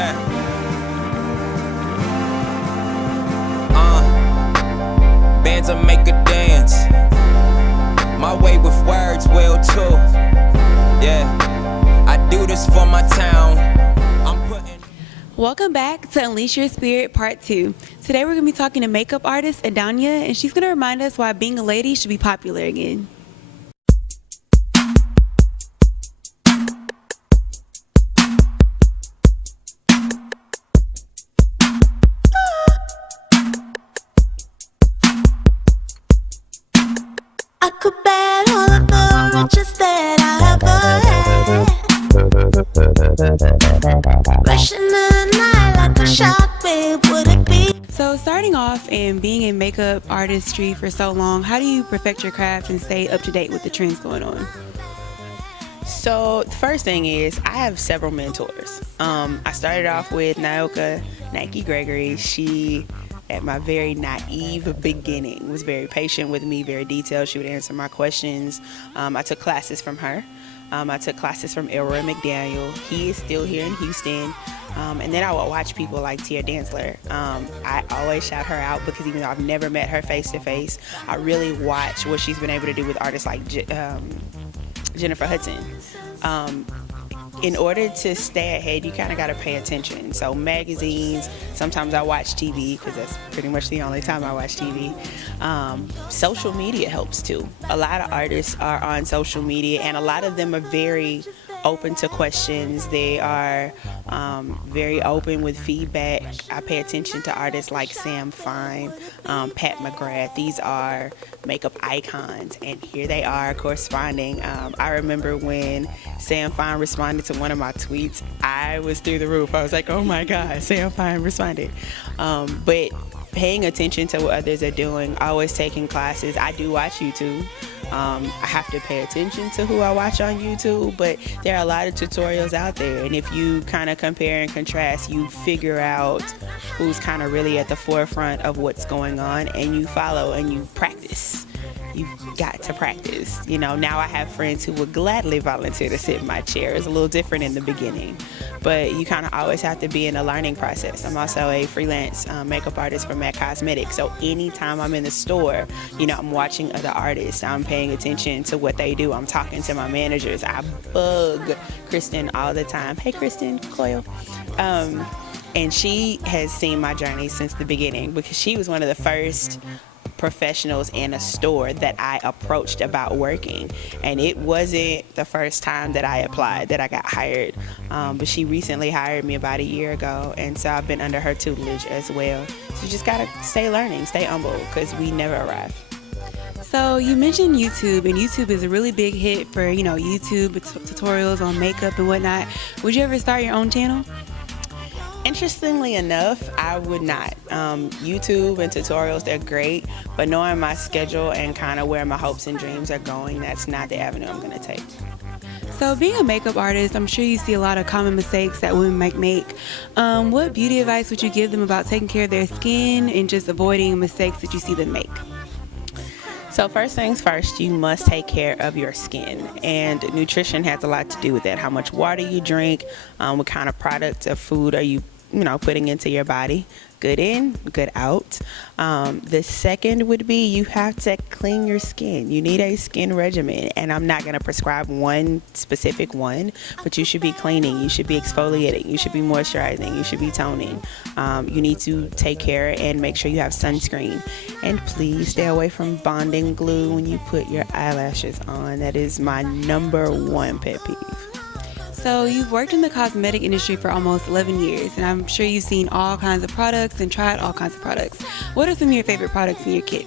Yeah. Bands will make a dance. My way with words will too. Yeah. I do this for my town. Welcome back to Unleash Your Spirit Part 2. Today we're going to be talking to makeup artist Andonnia, and she's going to remind us why being a lady should be popular again. I could bet all of the riches that I ever had. Rushing the night like a shark, babe, would it be? So starting off and being in makeup artistry for so long, how do you perfect your craft and stay up to date with the trends going on? So the first thing is I have several mentors. I started off with Naoka Nike Gregory. She, at my very naive beginning, was very patient with me, very detailed. She would answer my questions. I took classes from her. I took classes from Elroy McDaniel. He is still here in Houston. And then I would watch people like Tia Dantzler. I always shout her out because even though I've never met her face to face, I really watch what she's been able to do with artists like Jennifer Hudson. In order to stay ahead, you kind of got to pay attention. So magazines, sometimes I watch TV because that's pretty much the only time I watch TV. Social media helps too. A lot of artists are on social media and a lot of them are very open to questions. They are very open with feedback. I pay attention to artists like Sam Fine, Pat McGrath. These are makeup icons, and here they are corresponding. I remember when Sam Fine responded to one of my tweets, I was through the roof. I was like, oh my God, Sam Fine responded. But paying attention to what others are doing, always taking classes. I do watch YouTube. I have to pay attention to who I watch on YouTube, but there are a lot of tutorials out there, and if you kind of compare and contrast, you figure out who's kind of really at the forefront of what's going on, and you follow and you practice. You've got to practice. You know, now I have friends who would gladly volunteer to sit in my chair. It's a little different in the beginning, but you kind of always have to be in a learning process. I'm also a freelance makeup artist for MAC Cosmetics, so anytime I'm in the store, you know, I'm watching other artists. I'm paying attention to what they do. I'm talking to my managers. I bug Kristen all the time. Hey, Kristen Coyle. And she has seen my journey since the beginning because she was one of the first professionals in a store that I approached about working, and it wasn't the first time that I applied that I got hired, but she recently hired me about a year ago, and so I've been under her tutelage as well. So you just gotta stay learning, stay humble, because we never arrive. So you mentioned YouTube, and YouTube is a really big hit for, you know, YouTube tutorials on makeup and whatnot. Would you ever start your own channel? Interestingly enough, I would not. YouTube and tutorials, they're great, but knowing my schedule and kind of where my hopes and dreams are going, that's not the avenue I'm going to take. So being a makeup artist, I'm sure you see a lot of common mistakes that women might make. What beauty advice would you give them about taking care of their skin and just avoiding mistakes that you see them make? So first things first, you must take care of your skin, and nutrition has a lot to do with that. How much water you drink, what kind of products or food are you putting into your body. Good in, good out. The second would be you have to clean your skin. You need a skin regimen, and I'm not going to prescribe one specific one, but you should be cleaning, you should be exfoliating, you should be moisturizing, you should be toning. You need to take care and make sure you have sunscreen. And please stay away from bonding glue when you put your eyelashes on. That is my #1 pet peeve. So you've worked in the cosmetic industry for almost 11 years, and I'm sure you've seen all kinds of products and tried all kinds of products. What are some of your favorite products in your kit?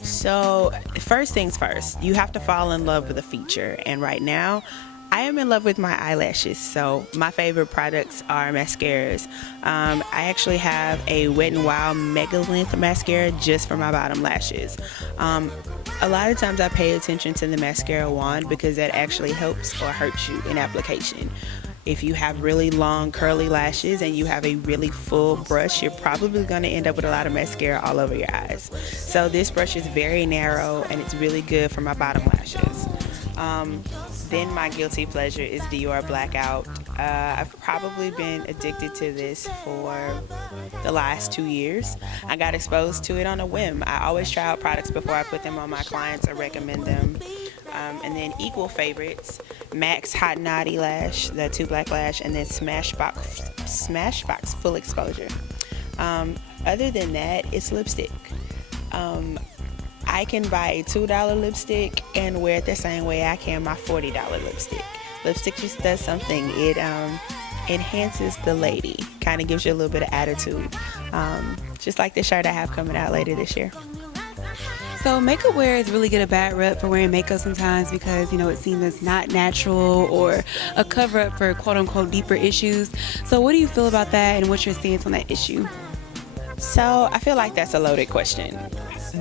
So first things first, you have to fall in love with a feature, and right now I am in love with my eyelashes, so my favorite products are mascaras. I actually have a Wet n Wild Mega Length mascara just for my bottom lashes. A lot of times I pay attention to the mascara wand because that actually helps or hurts you in application. If you have really long curly lashes and you have a really full brush, you're probably going to end up with a lot of mascara all over your eyes. So this brush is very narrow and it's really good for my bottom lashes. Then my guilty pleasure is Dior Blackout. I've probably been addicted to this for the last 2 years. I got exposed to it on a whim. I always try out products before I put them on my clients or recommend them. And then equal favorites, Max Hot Naughty Lash, the 2 black lash, and then Smashbox Full Exposure. Other than that, it's lipstick. I can buy a $2 lipstick and wear it the same way I can my $40 lipstick. Lipstick just does something. It enhances the lady, kind of gives you a little bit of attitude. Just like the shirt I have coming out later this year. So makeup wearers really get a bad rep for wearing makeup sometimes because, it's seen as not natural or a cover-up for quote-unquote deeper issues. So what do you feel about that, and what's your stance on that issue? So I feel like that's a loaded question.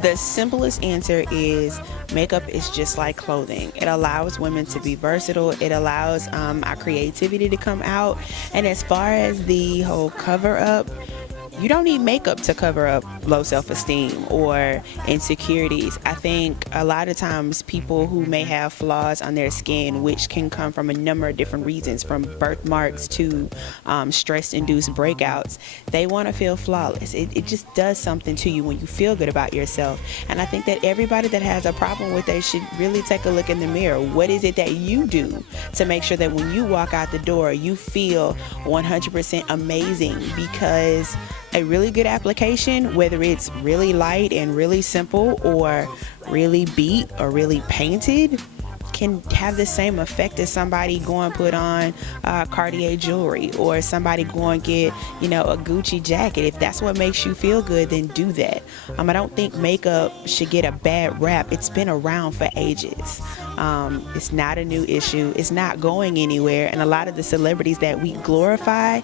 The simplest answer is makeup is just like clothing. It allows women to be versatile. It allows our creativity to come out. And as far as the whole cover-up, you don't need makeup to cover up low self-esteem or insecurities. I think a lot of times people who may have flaws on their skin, which can come from a number of different reasons, from birthmarks to stress-induced breakouts, they want to feel flawless. It just does something to you when you feel good about yourself. And I think that everybody that has a problem with that should really take a look in the mirror. What is it that you do to make sure that when you walk out the door, you feel 100% amazing? Because a really good application, whether it's really light and really simple or really beat or really painted, can have the same effect as somebody going put on Cartier jewelry, or somebody going get a Gucci jacket. If that's what makes you feel good, then do that. I don't think makeup should get a bad rap. It's been around for ages. It's not a new issue. It's not going anywhere. And a lot of the celebrities that we glorify,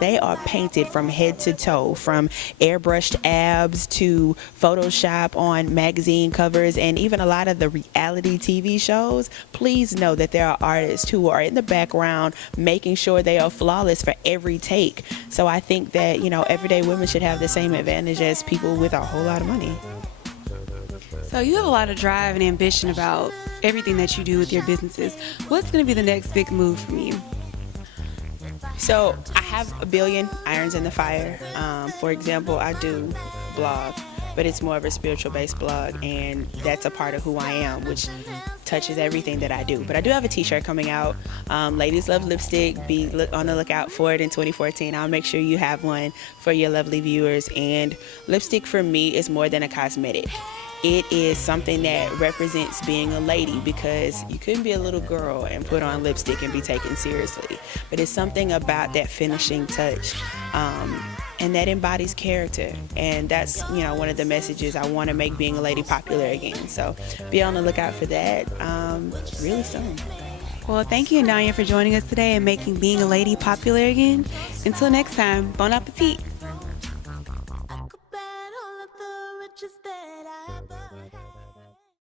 they are painted from head to toe, from airbrushed abs to Photoshop on magazine covers, and even a lot of the reality TV shows. Please know that there are artists who are in the background making sure they are flawless for every take. So I think that, everyday women should have the same advantage as people with a whole lot of money. So you have a lot of drive and ambition about everything that you do with your businesses. What's going to be the next big move from you? So I have a billion irons in the fire. For example, I do blog, but it's more of a spiritual based blog, and that's a part of who I am, which touches everything that I do. But I do have a t-shirt coming out. Ladies Love Lipstick. Be on the lookout for it in 2014. I'll make sure you have one for your lovely viewers. And lipstick for me is more than a cosmetic. It is something that represents being a lady, because you couldn't be a little girl and put on lipstick and be taken seriously. But it's something about that finishing touch, and that embodies character. And that's, one of the messages I want to make being a lady popular again. So be on the lookout for that really soon. Well, thank you, Andonnia, for joining us today and making being a lady popular again. Until next time, bon appetit.